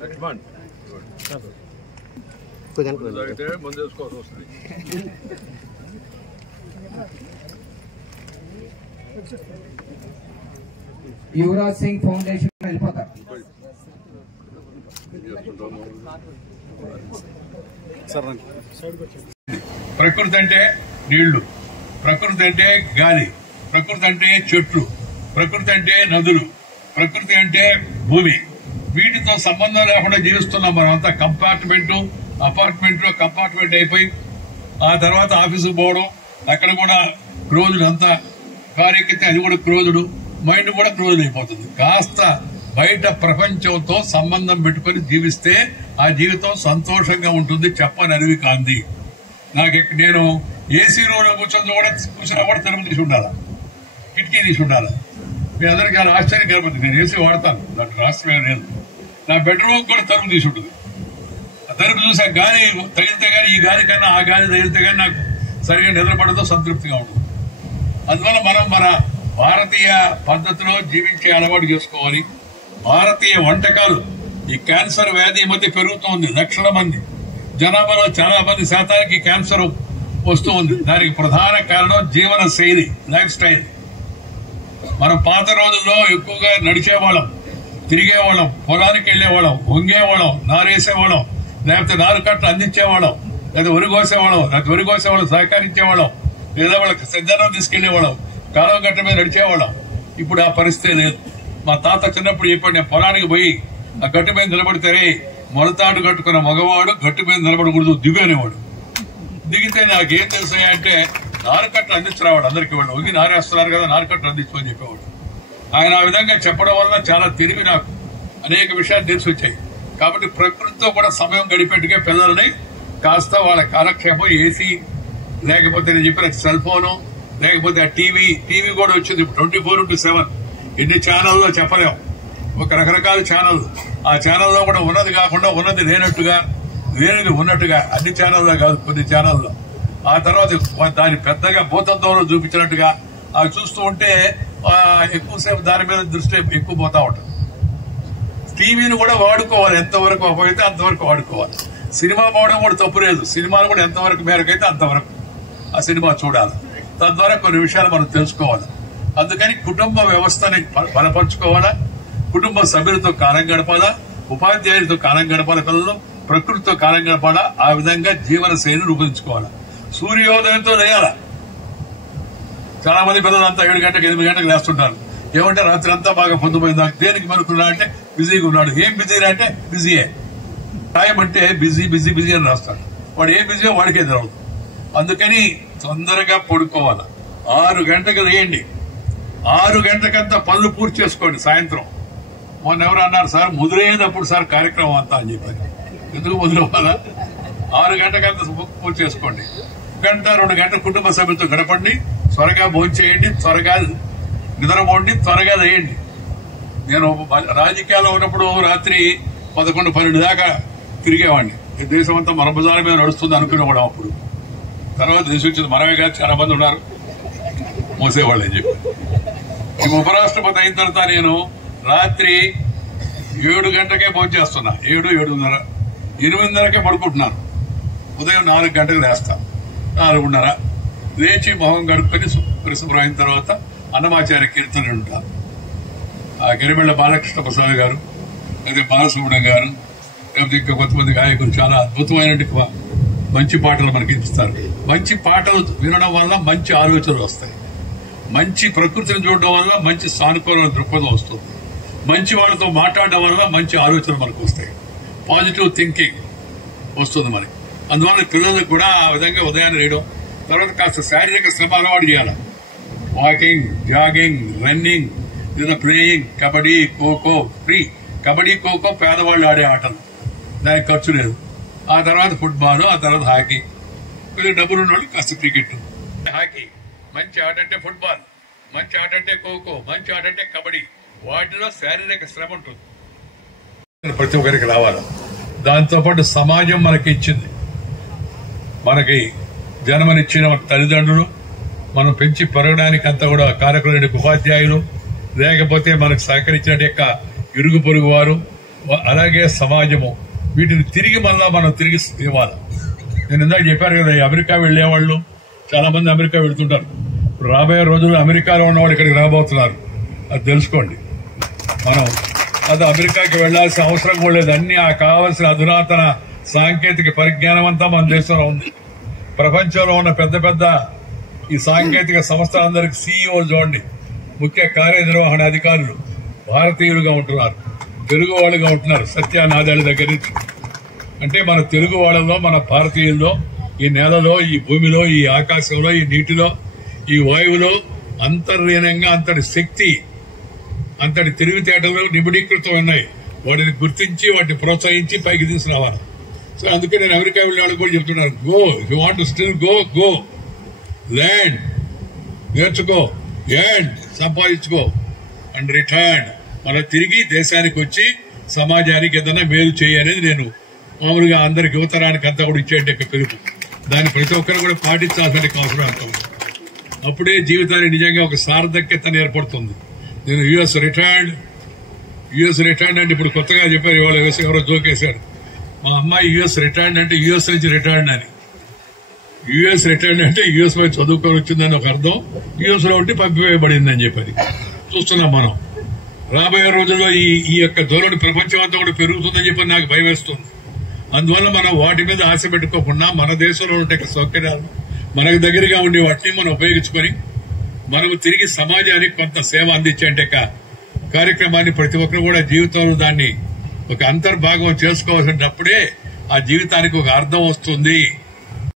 లక్ష్మణ్ అయితే ముందు వేసుకోవాల్సి వస్తుంది. యువరాజ్ సింగ్ ఫౌండేషన్ వెళ్ళిపోతారు. ప్రకృతి అంటే నీళ్లు, ప్రకృతి అంటే గాలి, ప్రకృతి అంటే చెట్లు, ప్రకృతి అంటే నదులు, ప్రకృతి అంటే భూమి. వీటితో సంబంధం లేకుండా జీవిస్తున్నాం మనం అంతా. కంపార్ట్మెంట్ అయిపోయి ఆ తర్వాత ఆఫీసుకు పోవడం, అక్కడ కూడా క్లోజుడు, అంతా కారు ఎక్కితే అది కూడా క్లోజుడు, మైండ్ కూడా క్లోజ్ అయిపోతుంది. కాస్త బయట ప్రపంచంతో సంబంధం పెట్టుకుని జీవిస్తే ఆ జీవితం సంతోషంగా ఉంటుంది. చెప్పని అరివి కాంది. నేను ఏసీ రూమ్ లో కూర్చున్నా కూడా తలుపు తీసి ఉండాలా, కిటికీ తీసి ఉండాలా. మీ అందరికీ ఆశ్చర్యం కలుగుతుంది. నేను ఏసీ వాడతాను, దాంట్లో రాష్ట్రమే లేదు. నా బెడ్రూమ్ కూడా తలుపు తీసి ఉంటుంది. ఆ తలుపు చూసా గాలి తగిలితే గానీ, ఈ గాలి కన్నా ఆ గాలి తగిలితే గానీ నాకు సరిగా నిద్రపడదో సంతృప్తిగా ఉంటుంది. అందువల్ల మనం మన భారతీయ పద్ధతిలో జీవించే అలవాటు చేసుకోవాలి. భారతీయ వంటకాలు. ఈ క్యాన్సర్ వ్యాధి ఈ మధ్య పెరుగుతోంది. లక్షల మంది జనాభాలో చాలా మంది శాతానికి క్యాన్సర్ వస్తూ ఉంది. దానికి ప్రధాన కారణం జీవన శైలి, లైఫ్ స్టైల్. మనం పాత రోజుల్లో ఎక్కువగా నడిచేవాళ్ళం, తిరిగేవాళ్ళం, పొలానికి వెళ్లేవాళ్ళం, వంగేవాళ్ళం, నారేసేవాళ్ళం, లేకపోతే నారు కట్టలు అందించేవాళ్ళం, లేదా వరి కోసేవాళ్ళం సహకరించేవాళ్ళం, లేదా వాళ్ళకి సిద్ధనం తీసుకెళ్లేవాళ్ళం, కాలువ గట్ట మీద నడిచేవాళ్ళం. ఇప్పుడు ఆ పరిస్థితి లేదు. మా తాత చిన్నప్పుడు చెప్పాడు, నేను పొలానికి పోయి ఆ గట్టు మీద నిలబడితే మొలతాడు కట్టుకున్న మగవాడు గట్టు మీద నిలబడకూడదు, దిగు అనేవాడు. దిగితే నాకేం తెలుసాయంటే నారుకట్టలు అందించరావాడు. అందరికీ వాళ్ళు ఒగి నారేస్తున్నారు కదా, నారుకట్టలు అందించమని చెప్పేవాడు. ఆయన ఆ విధంగా చెప్పడం వల్ల చాలా తిరిగి నాకు అనేక విషయాలు తెలిసి వచ్చాయి. కాబట్టి ప్రకృతితో కూడా సమయం గడిపెట్టుకే పిల్లల్ని కాస్త వాళ్ళ కాలక్షేపం, ఏసీ లేకపోతే నేను చెప్పిన సెల్ ఫోను, లేకపోతే ఆ టీవీ కూడా వచ్చింది 24/7. ఎన్ని ఛానల్లో చెప్పలేము. ఒక రకరకాల ఛానల్. ఆ ఛానల్లో కూడా ఉన్నది కాకుండా ఉన్నది లేనట్టుగా, లేనిది ఉన్నట్టుగా, అన్ని ఛానల్లో కాదు, కొన్ని ఛానల్లో. ఆ తర్వాత దాన్ని పెద్దగా భూతత్వంలో చూపించినట్టుగా అవి చూస్తూ ఉంటే ఎక్కువసేపు దాని మీద దృష్టి ఎక్కువ పోతా ఉంటుంది. టీవీని కూడా వాడుకోవాలి, ఎంతవరకు అపోయితే అంతవరకు వాడుకోవాలి. సినిమా పోవడం కూడా తప్పు లేదు. సినిమాలు కూడా ఎంతవరకు మేరకైతే అంతవరకు ఆ సినిమా చూడాలి. తద్వారా కొన్ని విషయాలు మనం తెలుసుకోవాలి. అందుకని కుటుంబ వ్యవస్థని బలపరుచుకోవాలా, కుటుంబ సభ్యులతో కాలం గడపాలా, ఉపాధ్యాయులతో కాలం గడపాల, పిల్లలు ప్రకృతితో కాలం గడపాలా. ఆ విధంగా జీవన శైలిని రూపొందించుకోవాలా. సూర్యోదయంతో లేయాలా. చాలా మంది పిల్లలంతా 7 గంటలకు 8 గంటలకు లేస్తుంటారు. ఏమంటే రాత్రి అంతా బాగా పొద్దుపోయింది, దేనికి మనుకున్నా అంటే బిజీగా ఉన్నాడు. ఏం బిజీ అంటే బిజీయే. టైం అంటే బిజీ అని రాస్తాడు. వాడు ఏం బిజీయో వాడికే తెలవదు. అందుకని తొందరగా పడుకోవాలి. 6 గంటలకు లేయండి. 6 గంటకంతా పనులు పూర్తి చేసుకోండి. సాయంత్రం మొన్న ఎవరు అన్నారు, సార్ ముదిరేటప్పుడు సార్ కార్యక్రమం అంతా అని చెప్పారు. ఎందుకు మొదలవ్వాలా? 6 గంటకంతా పూర్తి చేసుకోండి. 1-2 గంటల కుటుంబ సభ్యులతో గడపండి. త్వరగా భోంచేయండి, త్వరగా నిద్రపోండి, త్వరగా లేయండి. నేను రాజకీయాల్లో ఉన్నప్పుడు రాత్రి 11-12 దాకా తిరిగేవాడిని. ఈ దేశం అంతా మన భుజాల మీద నడుస్తుంది అనుకునేవాడు. అప్పుడు తర్వాత దేశం వచ్చింది, మనమే కాదు చాలా మంది ఉన్నారు మోసేవాళ్ళు అని చెప్పి. ఈ ఉపరాష్ట్రపతి అయిన తర్వాత నేను రాత్రి 7 గంటకే భోంచేస్తున్నా. 7:30 8:30కే పడుకుంటున్నాను. ఉదయం 4 గంటలకు లేస్తా. 4:30 లేచి మొహం గడుపుకొని పరిశుభ్రం అయిన తర్వాత అన్నమాచార్య కీర్తన ఉంటారు. ఆ గిరిమెళ్ల బాలకృష్ణ ప్రసాద్ గారు, లేదా బాలసుబ్రహ్మణ్యం గారు, లేకపోతే ఇంకా కొంతమంది గాయకులు చాలా అద్భుతమైన మంచి పాటలు మనకి ఇస్తారు. మంచి పాటలు వినడం వల్ల మంచి ఆలోచనలు వస్తాయి. మంచి ప్రకృతిని చూడడం వల్ల మంచి సానుకూల దృక్పథం వస్తుంది. మంచి వాళ్ళతో మాట్లాడడం వల్ల మంచి ఆలోచనలు మనకు వస్తాయి. పాజిటివ్ థింకింగ్ వస్తుంది మనకి. అందువల్ల పిల్లలకు కూడా ఆ విధంగా ఉదయాన్నే వేయడం. తర్వాత కాస్త శారీరక శ్రమ అలవాటు చేయాలి. Walking, jogging, running, playing kabaddi kho kho free. Kabaddi kho kho పేదవాళ్ళు ఆడే ఆటలు, దానికి ఖర్చు లేదు. ఆ తర్వాత ఫుట్బాల్, ఆ తర్వాత హాకీ. కొద్దిగా డబ్బులు ఉన్నవాళ్ళు కాస్త క్రికెట్. హాకీ మంచి ఆట అంటే ఫుట్బాల్, మంచి ఆట అంటే ఖోఖో, మంచి ఆట అంటే కబడ్డీ. వాటిలో శారీరక శ్రమ ఉంటుంది, ప్రతి ఒక్కరికి రావాలి. దాంతోపాటు సమాజం మనకి ఇచ్చింది, మనకి జన్మనిచ్చిన తల్లిదండ్రులు, మనం పెంచి పెరగడానికి అంతా కూడా కారకులైన ఉపాధ్యాయులు, లేకపోతే మనకు సహకరించిన యొక్క ఇరుగు పొరుగు వారు, అలాగే సమాజము, వీటిని తిరిగి మళ్ళా మనం తిరిగి ఇవ్వాలి. నేను ఇందాక చెప్పాను కదా, అమెరికా వెళ్లేవాళ్ళు చాలా మంది అమెరికా వెళ్తుంటారు. ఇప్పుడు రాబోయే రోజుల్లో అమెరికాలో ఉన్నవాళ్ళు ఇక్కడికి రాబోతున్నారు, అది తెలుసుకోండి. మనం అది అమెరికాకి వెళ్లాల్సిన అవసరం కూడా లేదు. అన్ని ఆ కావాల్సిన అధునాతన సాంకేతిక పరిజ్ఞానం అంతా మన దేశంలో ఉంది. ప్రపంచంలో ఉన్న పెద్ద పెద్ద ఈ సాంకేతిక సంస్థలందరికీ సీఈఓలు చూడండి, ముఖ్య కార్యనిర్వహణ అధికారులు భారతీయులుగా ఉంటున్నారు, తెలుగు వాళ్ళుగా ఉంటున్నారు. సత్యానాదాల దగ్గర నుంచి అంటే మన తెలుగు వాళ్ళలో, మన భారతీయుల్లో, ఈ నేలలో, ఈ భూమిలో, ఈ ఆకాశంలో, ఈ నీటిలో, ఈ వాయువులో అంతర్లీనంగా అంతటి శక్తి, అంతటి తెలివితేటలు నిబిడీకృతం ఉన్నాయి. వాటిని గుర్తించి వాటిని ప్రోత్సహించి పైకి తీసుకురావాలి. సో అందుకే నేను అమెరికా వెళ్ళే వాళ్ళకి కూడా చెప్తున్నాను, go, you want to still go land, నేర్చుకో, ఎర్న్, సంపాదించుకో అండ్ రిటర్న్. మన తిరిగి దేశానికి వచ్చి సమాజానికి ఏదైనా మేలు చేయనేది నేను మామూలుగా అందరికి యువతరానికి అంతా కూడా ఇచ్చే పిలుపు. దాన్ని ప్రతి ఒక్కరు కూడా పాటించాల్సిన అవసరం అంత ఉంది. అప్పుడే జీవితానికి నిజంగా ఒక సార్థక్యత ఏర్పడుతుంది. నేను యుఎస్ రిటైర్డ్ అంటే ఇప్పుడు కొత్తగా చెప్పారు, ఇవాళ ఎవరో జోకేశారు, మా అమ్మాయి యుఎస్ రిటైర్డ్ అంటే యుఎస్ నుంచి రిటైర్డ్ అని. యుఎస్ రిటైర్డ్ అంటే యుఎస్ పై చదువుకొని వచ్చిందని ఒక అర్థం, యుఎస్ లో ఉండి పంపివేయబడిందని చెప్పని చూస్తున్నాం మనం. రాబోయే రోజుల్లో ఈ యొక్క ధోరణి ప్రపంచం అంతా కూడా పెరుగుతుందని చెప్పి నాకు భయం వేస్తుంది. అందువల్ల మనం వాటి మీద ఆశ పెట్టుకోకుండా మన దేశంలో ఉండే సౌకర్యాలు మనకు దగ్గరగా ఉండే వాటిని మనం ఉపయోగించుకొని మనము తిరిగి సమాజానికి కొంత సేవ అందించే కార్యక్రమాన్ని ప్రతి ఒక్కరు కూడా జీవితంలో దాన్ని ఒక అంతర్భాగం చేసుకోవాల్సినప్పుడే ఆ జీవితానికి ఒక అర్థం వస్తుంది.